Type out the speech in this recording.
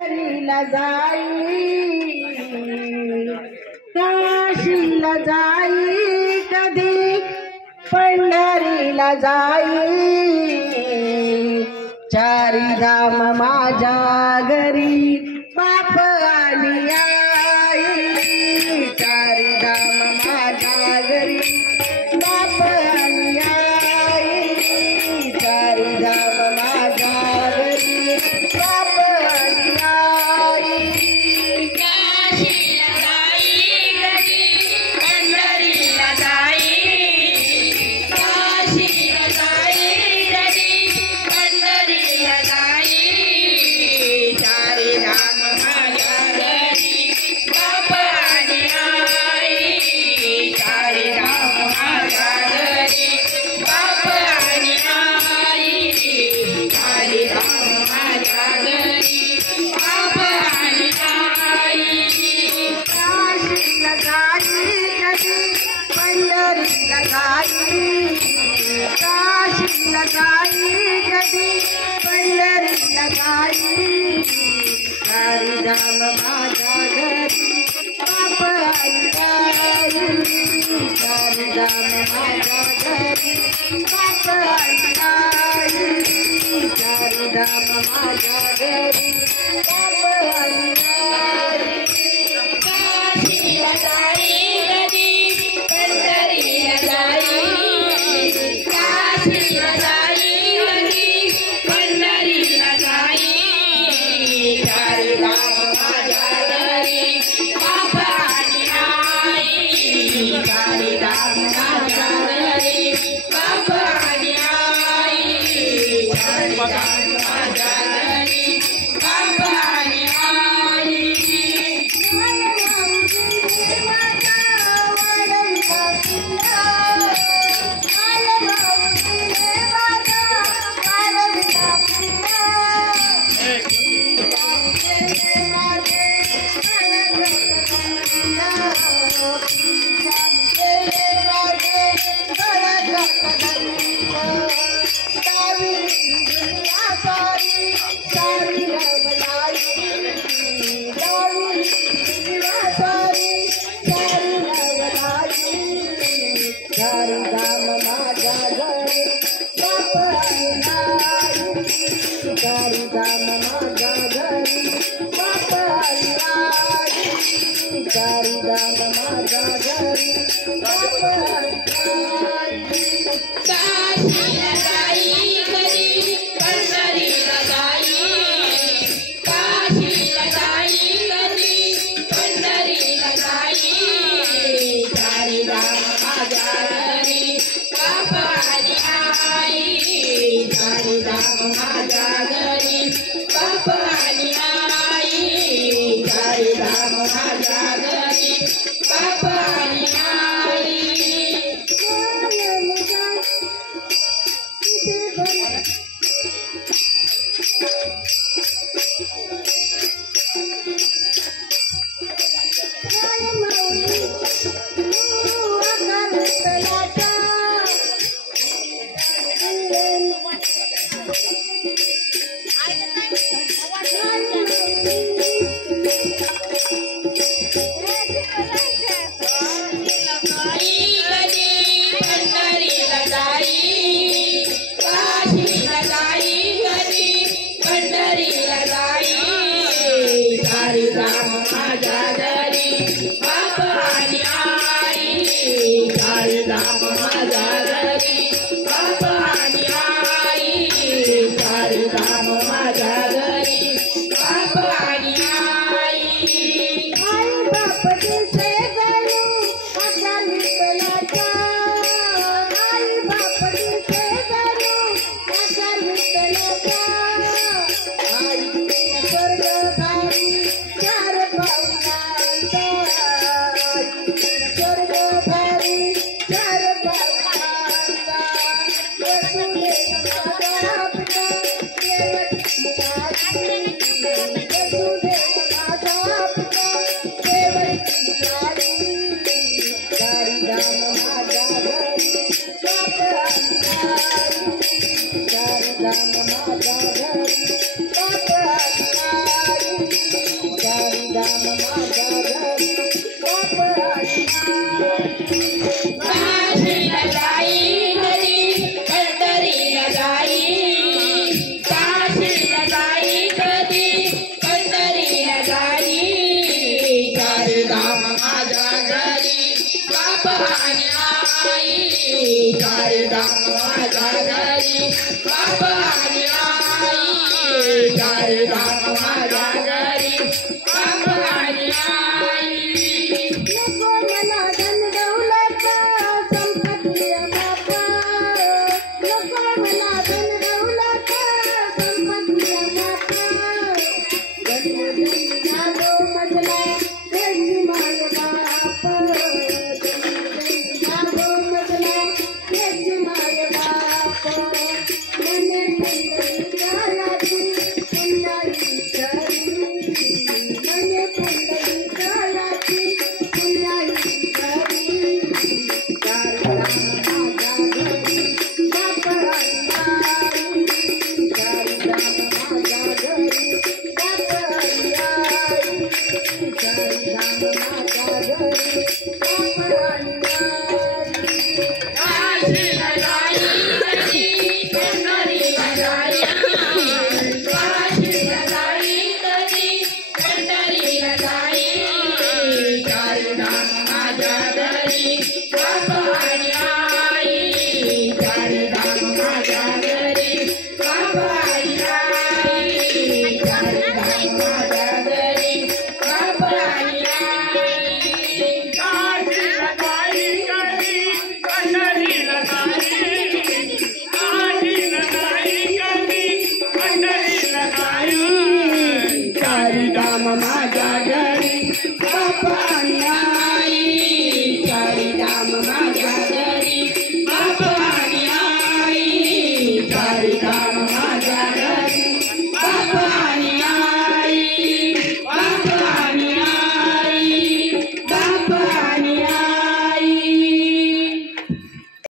पंढरीला जाई काशीला जाई कधी पंढरीला जाई चारी धाम माझ्या घरी बाप आणि आई चारी धाम माझ्या घरी बाप आणि आई चारी धाम माझ्या घरी बाप काशीला जाई कधी पंढरीला जाई चारी धाम माझ्या घरी बाप आणि आई चारी धाम माझ्या घरी बाप आणि आई चारी धाम माझ्या घरी बाप आणि आई काशीला जाई कधी पंढरीला जाई चारी धाम माझ्या घरी बाप आणि आई चारी धाम माझ्या घरी बाप आणि आई चारी धाम माझ्या घरी बाप आणि काशीला जाई कधी पंढरीला जाई काशीला जाई कधी पंढरीला जाई चारी धाम माझ्या घरी बाप आणि आई चारी धाम माझ्या घरी बाप आणि आई चारी धाम माझ्या घरी बाप आणि आई चारी धाम माझ्या घरी बाप आणि आई चारी धाम माझ्या घरी बाप आणि आई चारी धाम माझ्या घरी बाप आणि आई आई बाप दिसे गयो माझ्या विठ्ठलाचा आई बाप दिसे गयो माझ्या विठ्ठलाचा आई स्वर्ग चार पावलांचा स्वर्ग भारी चार पावलांचा वसुदेव माझा पिता देवकी आई वसुदेव माझा पिता देवकी आई चारी धाम माझ्या घरी बाप आणि आई चारी धाम माझ्या घरी बाप आणि आई चारिधाम माझ्या घरी बाप आणि काशीला जाई कधी पंढरीला जाई काशीला जाई कधी पंढरीला जाई चारिधाम माझ्या घरी बाप आणि आई चारिधाम माझ्या घरी बाप आणि आई चारिधाम माझ्या घरी बाप आणि आई नको मला धन दौलत संपत्ती बापा नको मला धन दौलत संपत्ती बापा जन्म झालो मजला त्याची माय बाप जन्म झालो मजला त्याची माय बाप मने पुंडलिकाची पुण्याई करी मने पुंडलिकाची पुण्याई करी चारिधाम माझ्या घरी बाप आई चारिधाम माझ्या घरी बाप आई चारिधाम माझ्या घरी बाप आई काशीला जाई कधी पंढरीला जाई काशीला जाई कधी पंढरीला जाई चारिधाम माझ्या घरी बाप आणि आई चारिधाम माझ्या घरी बाप आणि आई चारिधाम माझ्या घरी बाप आणि आई काशीला जाई कधी पंढरीला जाई काशीला जाई कधी पंढरीला जाई चारिधाम माझ्या घरी बाप आणि आई